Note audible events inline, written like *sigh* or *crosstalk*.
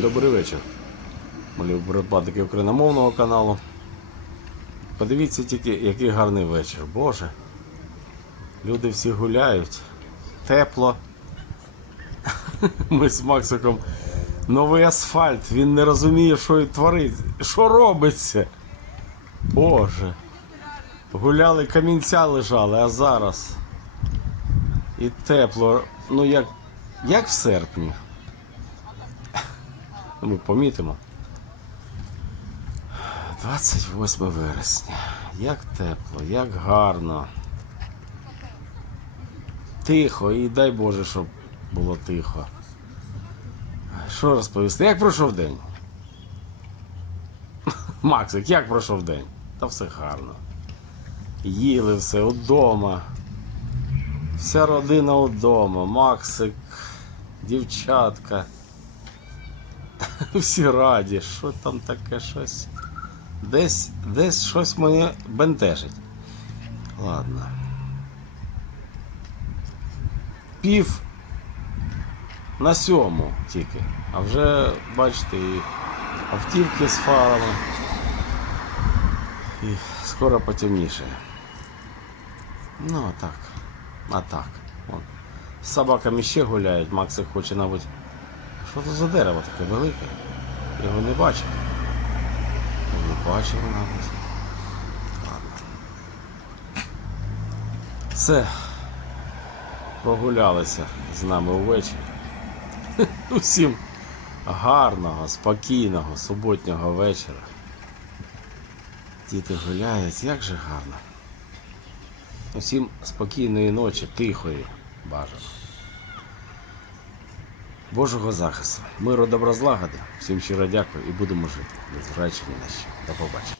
Добрий вечір. Малі припадники україномовного каналу. Подивіться тільки, який гарний вечір. Боже. Люди всі гуляють. Тепло. Ми з Максиком. Новий асфальт. Він не розуміє, що і творить. Що робиться? Боже. Гуляли, камінця лежали, а зараз. І тепло. Ну як, як в серпні. Ми помітимо. 28 вересня. Як тепло, як гарно. Тихо і дай Боже, щоб було тихо. Що розповісти? Як пройшов день? *laughs* Максик, як пройшов день? Та все гарно. Їли все удома. Вся родина удома. Максик, дівчатка. *laughs* Всі раді, що там таке щось. Десь, десь щось мене бентежить. Ладно. Пів на сьому тільки. А вже, бачите, і автівки з фарами. І скоро потемніше. Ну, а так. А так. Вон. З собаками ще гуляють, Максик хоче, мабуть. Що це за дерево таке велике? Його не бачив. Не мабуть. Ладно. Все. Прогулялися з нами увечері. *laughs* Усім гарного, спокійного, суботнього вечора. Діти гуляють, як же гарно. Усім спокійної ночі, тихої бажано. Божого захисту, миру, добра злагоди. Всім щиро дякую і будемо жити. Незважаючи ні на що. До побачення.